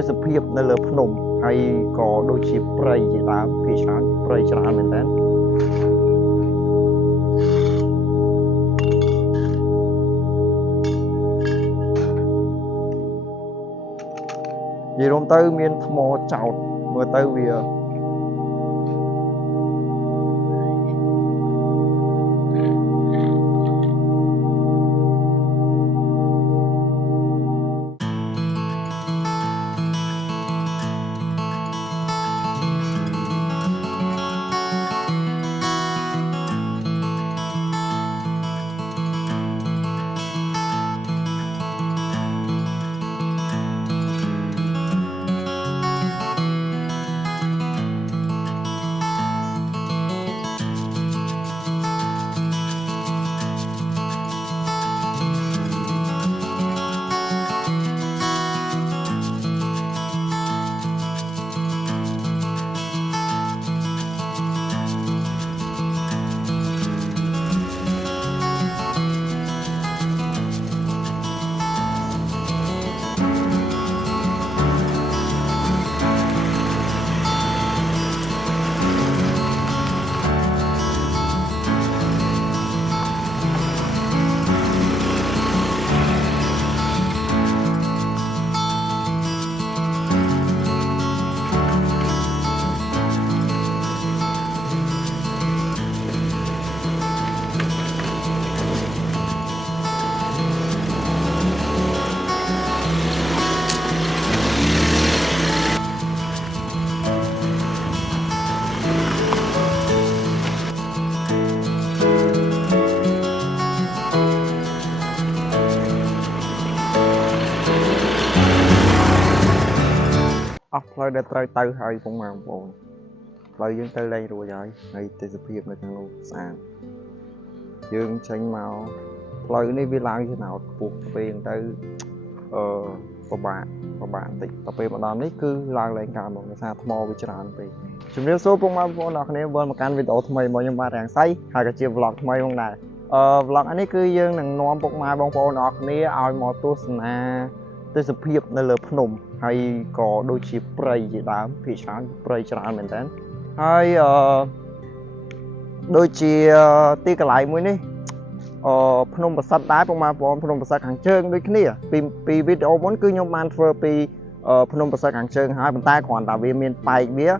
ទេសភាពនៅលើភ្នំហើយក៏ដូចជាព្រៃជាដើមភាគច្រើនព្រៃច្រើនមែនតើនិយាយរួមទៅមានថ្មចោតមើលទៅវាអស់ផ្លូវដែលត្រូវទៅហើយបងប្អូនផ្លូវយើងទៅលេងរួចហើយទេសភាពនៅខាងនោះស្អាតយើងចេញមកផ្លូវនេះវាឡើងឆ្នោតខ្ពស់ពេលទៅពិបាកបន្តិចដល់ពេលមកដល់នេះគឺឡើងឡើងកើតមកដោយសារថ្មវាច្រើនពេកជំរាបសួរបងប្អូនអរគ្នាវិលមកកាន់វីដេអូថ្មីរបស់ខ្ញុំបាទរាំងសៃហើយក៏ជា vlog ថ្មីផងដែរvlog នេះគឺយើងនឹងនាំពុកម៉ែបងប្អូនអរគ្នាឲ្យមកទស្សនាទេសភាពនៅលើភ្នំហើយក៏ដូចជាព្រៃជាដើមភាគច្រើនព្រៃច្រើនមែនតើហើយដូចជាទីកន្លែងមួយនេះភ្នំប្រសិទ្ធដែរបងប្អូនភ្នំប្រសិទ្ធខាងជើងដូចគ្នាពីវីដេអូមុនគឺខ្ញុំបានធ្វើពីភ្នំប្រសិទ្ធខាងជើងហើយប៉ុន្តែគ្រាន់តែវាមានបែកវា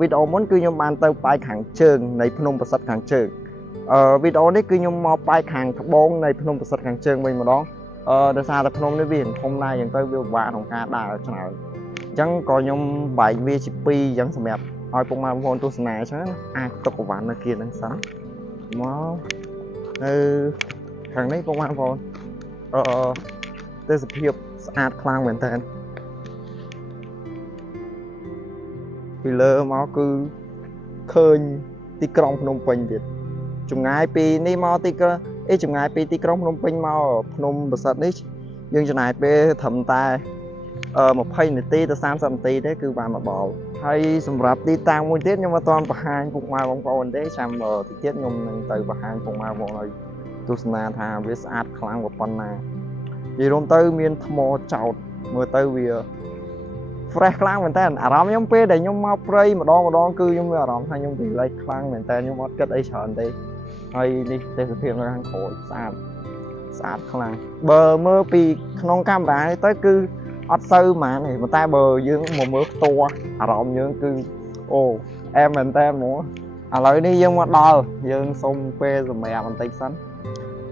វីដេអូមុនគឺខ្ញុំបានទៅបែកខាងជើងនៃភ្នំប្រសិទ្ធខាងជើងវីដេអូនេះគឺខ្ញុំមកបែកខាងត្បូងនៃភ្នំប្រសិទ្ធខាងជើងវិញម្ដងដោយសារតែភ្នំនេះវាធំណាស់អញ្ចឹងទៅវាពិបាកក្នុងការដើរឆ្នើអញ្ចឹងក៏ខ្ញុំបែកវាជាពីរអញ្ចឹងសម្រាប់ឲ្យពុកម៉ែបងប្អូនទស្សនាអញ្ចឹងអាចទុកអវ៉ាន់នៅគៀនហ្នឹងសិនមកនៅខាងនេះពុកម៉ែបងប្អូនទេសភាពស្អាតខ្លាំងមែនតើពីលើមកគឺឃើញទីក្រុងភ្នំពេញទៀតចម្ងាយពីនេះមកចម្ងាយពីទីក្រុងភ្នំពេញមកភ្នំប្រសិទ្ធនេះយើងចំណាយពេលត្រឹមតែ20នាទីទៅ30នាទីទេគឺបានមកដល់ហើយសម្រាប់ទីតាំងមួយទៀតខ្ញុំអត់ទាន់បង្ហាញពុកម៉ែបងប្អូនទេចាំតិចទៀតខ្ញុំនឹងទៅបង្ហាញពុកម៉ែបងប្អូនឲ្យទស្សនាថាវាស្អាតខ្លាំងប៉ុណ្ណានិយាយរួមទៅមានថ្មចោតមើលទៅវា fresh ខ្លាំងមែនតើអារម្មណ៍ខ្ញុំពេលដែលខ្ញុំមកព្រៃម្ដងគឺខ្ញុំមានអារម្មណ៍ថាខ្ញុំrelaxខ្លាំងមែនតើខ្ញុំអត់គិតអីច្រើនទេហើយនេះទេសភាពនៅខាងក្រោយស្អាតខ្លាំងបើមើលពីក្នុងកាមេរ៉ានេះទៅគឺអត់សូវហ្មងទេប៉ុន្តែបើយើងមកមើលផ្ទាល់អារម្មណ៍យើងគឺអូអែមមែនតើហ្មងឥឡូវនេះយើងមកដល់យើងសុំពេលសម្រាប់បន្តិចសិន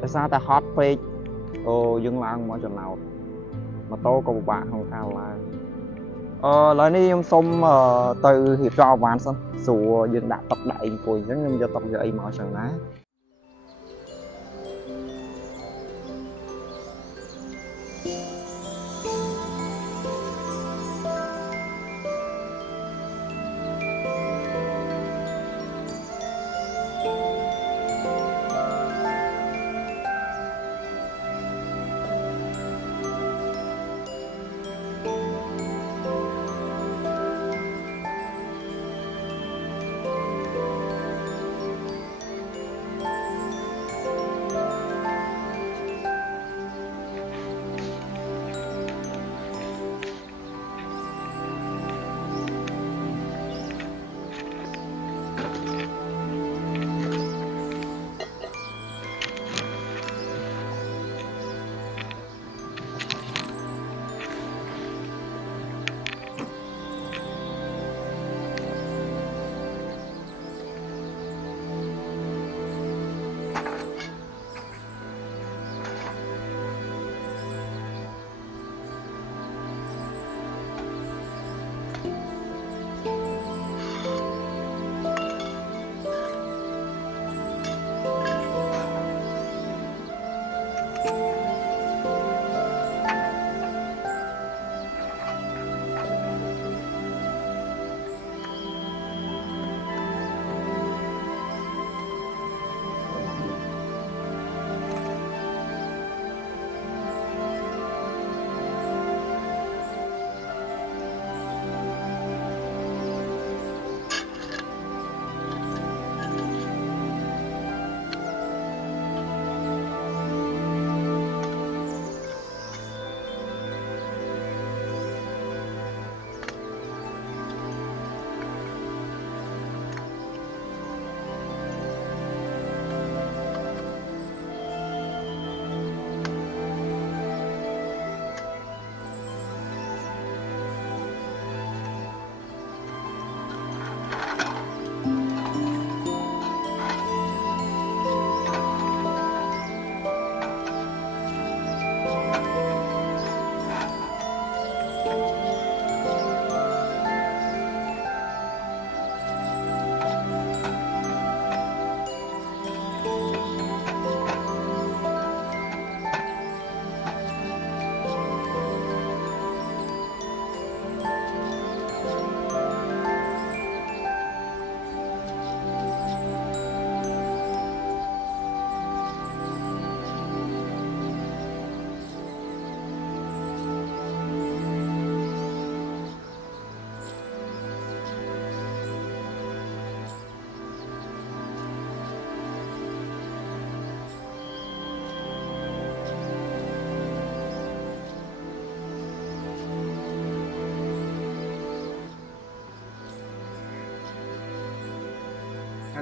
ដោយសារតែហត់ពេកយើងឡើងមកចំណោតម៉ូតូក៏ពិបាកក្នុងការឡើងឥឡូវនេះខ្ញុំសុំទៅរៀបចំអវ៉ាន់សិនស្រួលយើងដាក់តុដាក់អីអង្គុយអញ្ចឹងខ្ញុំយកតុយកអីមកចឹងណា ឥ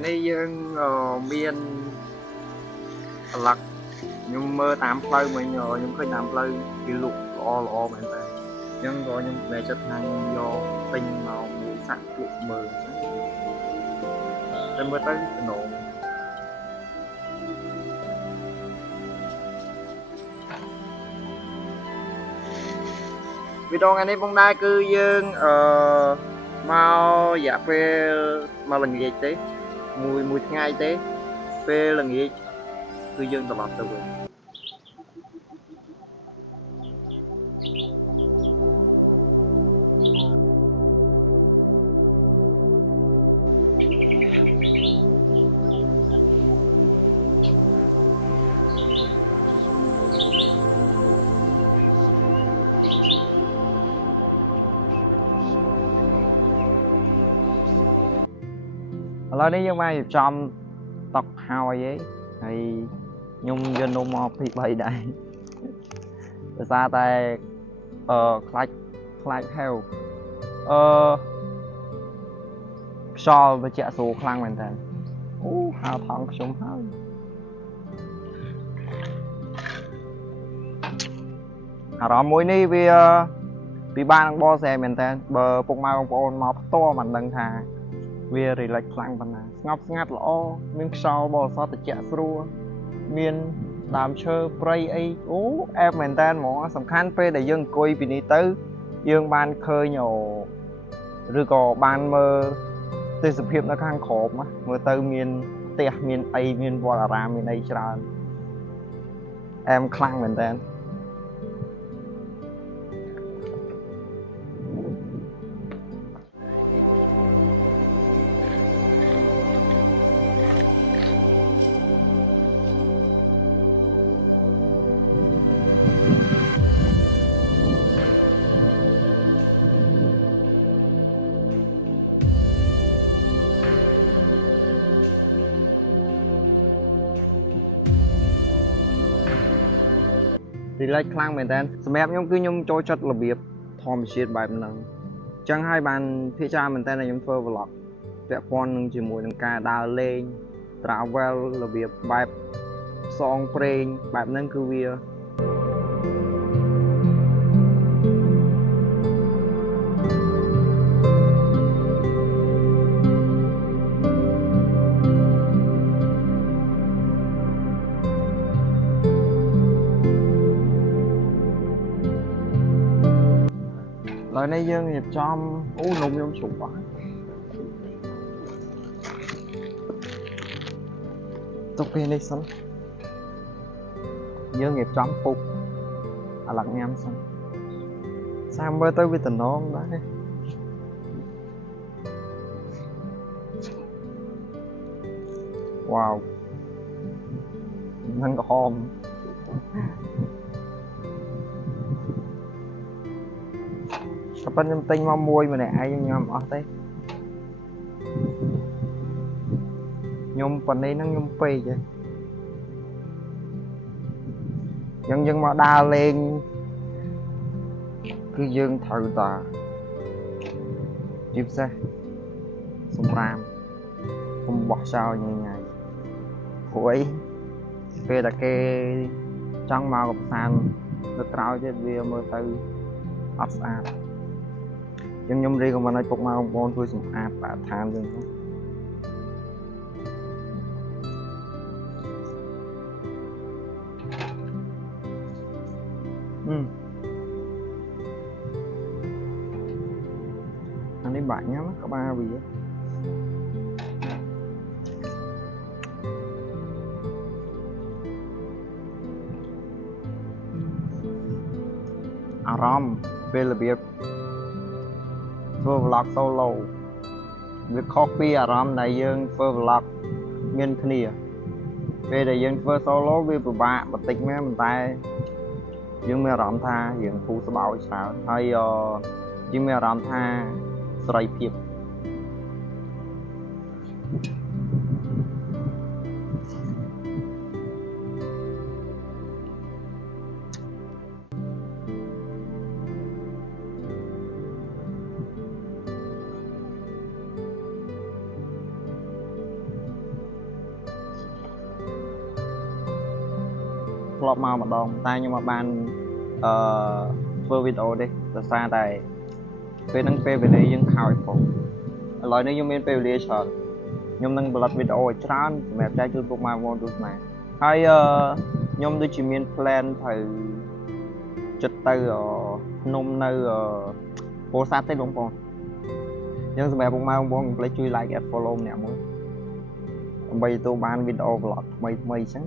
នេះយើងមានប្លុកខ្ញុំមើលតាមផ្លូវមិញខ្ញុំឃើញតាមផ្លូវវាលក់ល្អមែនតើអញ្ចឹងក៏ខ្ញុំសម្រេចចិត្តថាខ្ញុំយកទិញមកមួយសាក់លក់មើលតែមើលទៅសំណងវីដេអូថ្ងៃនេះបងដែរគឺយើងមករយៈពេលមកល្ងាចទេមួយថ្ងៃទេពេលល្ងាចគឺយើងត្រឡប់ទៅវិញឥឡូវនេះយើងមករៀបចំតុកហើយហើយខ្ញុំយកនំមកពី3ដែរដោយសារតែខ្លាចហេវខ្យល់វាជាក់ស្រួលខ្លាំងមែនតើអូហៅថងខ្ញុំហើយអារម្មណ៍មួយនេះវាពិបាកនឹងបកស្រាយមែនតើបើពុកម៉ែបងប្អូនមកផ្ទាល់មិនដឹងថាវារីឡែកខ្លាំងប៉ុណ្ណាស្ងប់ស្ងាត់ល្អមានខ្យល់បរិសុទ្ធត្រជាក់ស្រួលមានដើមឈើព្រៃអីអូអែបមែនតើហ្មងសំខាន់ពេលដែលយើងអង្គុយពីនេះទៅយើងបានឃើញឬក៏បានមើលទេសភាពនៅខាងក្រោមមើលទៅមានផ្ទះមានអីមានវត្តអារាមមានអីច្រើនអែមខ្លាំងមែនតើរីឡែកខ្លាំងមែនតើសម្រាប់ខ្ញុំគឺខ្ញុំចូលចិត្តរបៀបធម្មជាតិបែបហ្នឹងអញ្ចឹងហើយបានភាគច្រើនមែនតើខ្ញុំធ្វើ vlog ពាក់ព័ន្ធនឹងជាមួយនឹងការដើរលេង travel របៀបបែបផ្សងព្រេងបែបហ្នឹងគឺវាឥឡូវនេះយើងរៀបចំអូនំខ្ញុំជ្រុំអស់ទុកពេលនេះសិនយើងរៀបចំពុកអាឡឹកញ៉ាំសិនសាមមើលទៅវាតំណងដែរវ៉ាវហ្នឹងក្រហមតែប៉ុន្តែខ្ញុំទិញមកមួយម្នាក់ឯងខ្ញុំញ៉ាំអស់ទេខ្ញុំប៉ុណ្ណេះហ្នឹងខ្ញុំពេកហ៎យើងមកដើរលេងគឺយើងត្រូវតាជាពិសេសសម្រាមកុំបោះចោលញ៉ៃព្រោះអីពេលតែគេចង់មកកំសាន្តនៅក្រៅទៀតវាមើលទៅអត់ស្អាតខ្ញុំរីកមិនឲ្យពុកម៉ែបងប្អូនជួយសម្អាតបរិស្ថានយើងអានេះបាក់ញ៉ាំក្បាលវាអារម្មណ៍ពេលរបៀបធ្វើ vlog solo វាខុសពីអារម្មណ៍ដែលយើងធ្វើ vlog មានគ្នាពេលដែលយើងធ្វើ solo វាពិបាកបន្តិចមែនតែយើងមានអារម្មណ៍ថាយើងធូរស្បើយច្រើនហើយយើងមានអារម្មណ៍ថាសេរីភាព ឥ ធ្លាប់មកម្ដងតែខ្ញុំមកបានធ្វើវីដេអូទេដោយសារតែពេលហ្នឹងពេលវេលាយើងខោចផងឥឡូវនេះខ្ញុំមានពេលវេលាច្រើនខ្ញុំនឹងផលិតវីដេអូឲ្យច្រើនសម្រាប់ចែកជូនពុកម៉ែបងប្អូនទស្សនាហើយខ្ញុំដូចជាមាន plan ត្រូវចិត្តទៅភ្នំនៅពោធិ៍សាត់ទេបងប្អូនអញ្ចឹងសម្រាប់ពុកម៉ែបងប្អូនកុំភ្លេចជួយ like and follow ម្នាក់មួយដើម្បីទទួលបានវីដេអូ vlog ថ្មីៗអញ្ចឹង